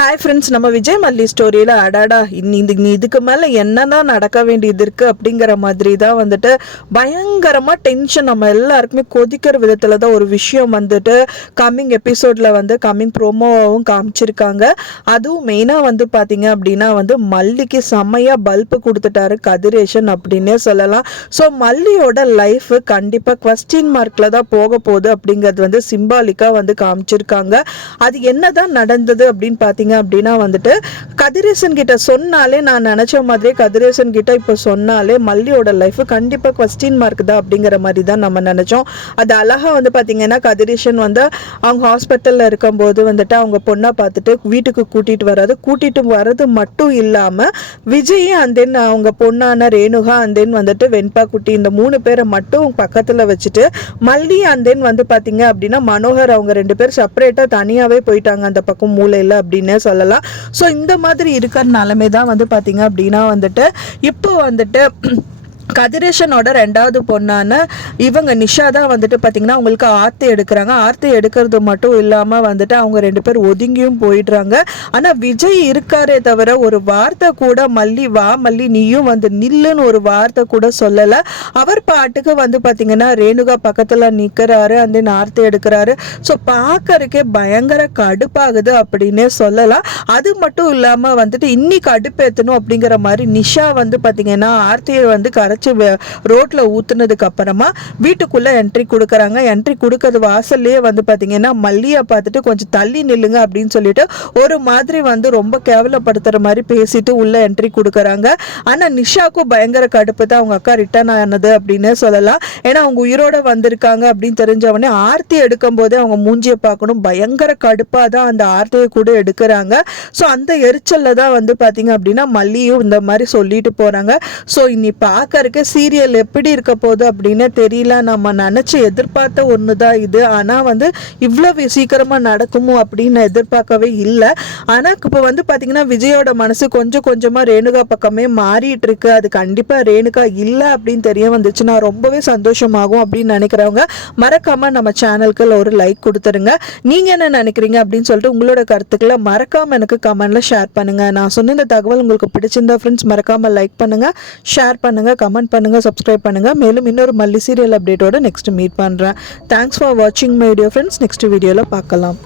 Hi friends, நம்ம விஜய் மல்லி ஸ்டோரியில் அடாடா இதுக்கு மேலே என்னதான் நடக்க வேண்டியது இருக்குது அப்படிங்கிற மாதிரி தான் வந்துட்டு பயங்கரமாக டென்ஷன் நம்ம எல்லாருக்குமே கொதிக்கிற விதத்தில் தான் ஒரு விஷயம் வந்துட்டு கம்மிங் எபிசோடில் வந்து கம்மிங் ப்ரோமோவும் காமிச்சிருக்காங்க. அதுவும் மெயினாக வந்து பார்த்தீங்க அப்படின்னா வந்து மல்லிக்கு செம்மையாக பல்பு கொடுத்துட்டாரு கதிரேஷன் அப்படின்னே சொல்லலாம். ஸோ மல்லியோட லைஃப் கண்டிப்பாக குவஸ்டின் மார்க்கில் தான் போக போகுது அப்படிங்கிறது வந்து சிம்பாலிக்காக வந்து காமிச்சிருக்காங்க. அது என்னதான் நடந்தது அப்படின்னு பார்த்தீங்க அப்படின்னா வந்துட்டு கதிரேசன் கிட்ட சொன்னாலே, நான் நினைச்ச மாதிரியே கதிரேசன் கிட்ட இப்போ சொன்னாலே மல்லியோட லைஃப் கண்டிப்பா குவஸ்டின் மார்க் தான் அப்படிங்கிற மாதிரி தான் நம்ம நினைச்சோம். அது அழகா வந்து பாத்தீங்கன்னா கதிரேசன் வந்து அவங்க ஹாஸ்பிட்டல்ல இருக்கும்போது வந்துட்டு அவங்க பொண்ணை பார்த்துட்டு வீட்டுக்கு கூட்டிட்டு வர்றது மட்டும் இல்லாம விஜய் அண்ட் தென் அவங்க பொண்ணான ரேணுகா அண்ட் தென் வந்துட்டு வெண்பா குட்டி இந்த 3 பேரை மட்டும் பக்கத்துல வச்சுட்டு மல்லி அண்ட் தென் வந்து பாத்தீங்க அப்படின்னா மனோகர் அவங்க 2 பேர் செப்பரேட்டா தனியாவே போயிட்டாங்க அந்த பக்கம் மூலையில அப்படின்னு சொல்லலாம். ஸோ இந்த மாதிரி இருக்கிறனாலுமே தான் வந்து பார்த்தீங்க அப்படின்னா வந்துட்டு இப்போ வந்துட்டு கதிரேஷனோட 2வது பொண்ணான இவங்க நிஷா தான் வந்துட்டு பார்த்தீங்கன்னா அவங்களுக்கு ஆர்த்தி எடுக்கிறாங்க. ஆர்த்தி எடுக்கிறது மட்டும் இல்லாமல் வந்துட்டு அவங்க 2 பேர் ஒதுங்கியும் போயிடுறாங்க. ஆனால் விஜய் இருக்காரே தவிர ஒரு வார்த்தை கூட மல்லி வா மல்லி நீயும் வந்து நில்லுன்னு ஒரு வார்த்தை கூட சொல்லலை. அவர் பாட்டுக்கு வந்து பார்த்தீங்கன்னா ரேணுகா பக்கத்தில் நிற்கிறாரு, அந்த ஆர்த்தி எடுக்கிறாரு. ஸோ பார்க்கறதுக்கே பயங்கர கடுப்பாகுது அப்படின்னே சொல்லலாம். அது மட்டும் இல்லாமல் வந்துட்டு இன்னைக்கு கடுப்பேற்றணும் அப்படிங்கிற மாதிரி நிஷா வந்து பார்த்தீங்கன்னா ஆர்த்தியை வந்து ரோட்ல ஊத்துனதுக்கு அப்புறமா வீட்டுக்குள்ள என்ட்ரி கொடுக்கறாங்க. என்ட்ரி கொடுக்கறது வாசல்லையே வந்து பாத்தீங்கன்னா மல்லியை பார்த்துட்டு கொஞ்சம் தள்ளி நில்லுங்க அப்படின்னு சொல்லிட்டு ஒரு மாதிரி வந்து ரொம்ப கேவலப்படுத்துற மாதிரி பேசிட்டு உள்ள என்ட்ரி கொடுக்கறாங்க. ஆனா நிஷாக்கும் பயங்கர கடுப்பு தான் அவங்க அக்கா ரிட்டர்ன் ஆனது அப்படின்னு சொல்லலாம். ஏன்னா அவங்க உயிரோட வந்திருக்காங்க அப்படின்னு தெரிஞ்சவனே ஆர்த்தி எடுக்கும் போதே அவங்க மூஞ்சியை பார்க்கணும், பயங்கர கடுப்பா தான் அந்த ஆர்த்தியை கூட எடுக்கிறாங்க. ஸோ அந்த எரிச்சல்ல தான் வந்து பாத்தீங்க அப்படின்னா மல்லியும் இந்த மாதிரி சொல்லிட்டு போறாங்க. ஸோ இனி பார்க்கறதுக்கு சீரியல் எப்படி இருக்க போகுது அப்படின்னு தெரியல. நம்ம நினைச்சு எதிர்பார்த்த ஒன்று தான் இது. ஆனால் வந்து இவ்வளவு சீக்கிரமா நடக்குமோ அப்படின்னு எதிர்பார்க்கவே இல்லை. ஆனால் இப்போ வந்து பார்த்தீங்கன்னா விஜயோட மனசு கொஞ்சம் கொஞ்சமா ரேணுகா பக்கமே மாறிட்டு இருக்கு. அது கண்டிப்பா ரேணுகா இல்லை அப்படின்னு தெரிய வந்துச்சுன்னா ரொம்பவே சந்தோஷமாகும் அப்படின்னு நினைக்கிறவங்க மறக்காம நம்ம சேனலுக்கு ஒரு லைக் கொடுத்துருங்க. நீங்க என்ன நினைக்கிறீங்க அப்படின்னு சொல்லிட்டு உங்களோட கருத்துக்களை மறக்காம எனக்கு கமெண்ட்ல ஷேர் பண்ணுங்க. நான் சொன்ன இந்த தகவல் உங்களுக்கு பிடிச்சிருந்தா ஃப்ரெண்ட்ஸ் மறக்காம லைக் பண்ணுங்க, ஷேர் பண்ணுங்க, கமெண்ட் பண்ணுங்க, சப்ஸ்கிரைப் பண்ணுங்க. மேலும் இன்னொரு மல்லி சீரியல் அப்டேட்டோட நெக்ஸ்ட் மீட் பண்றேன். தேங்க்ஸ் ஃபார் வாட்சிங் மை வீடியோ ஃப்ரெண்ட்ஸ். நெக்ஸ்ட் வீடியோல பார்க்கலாம்.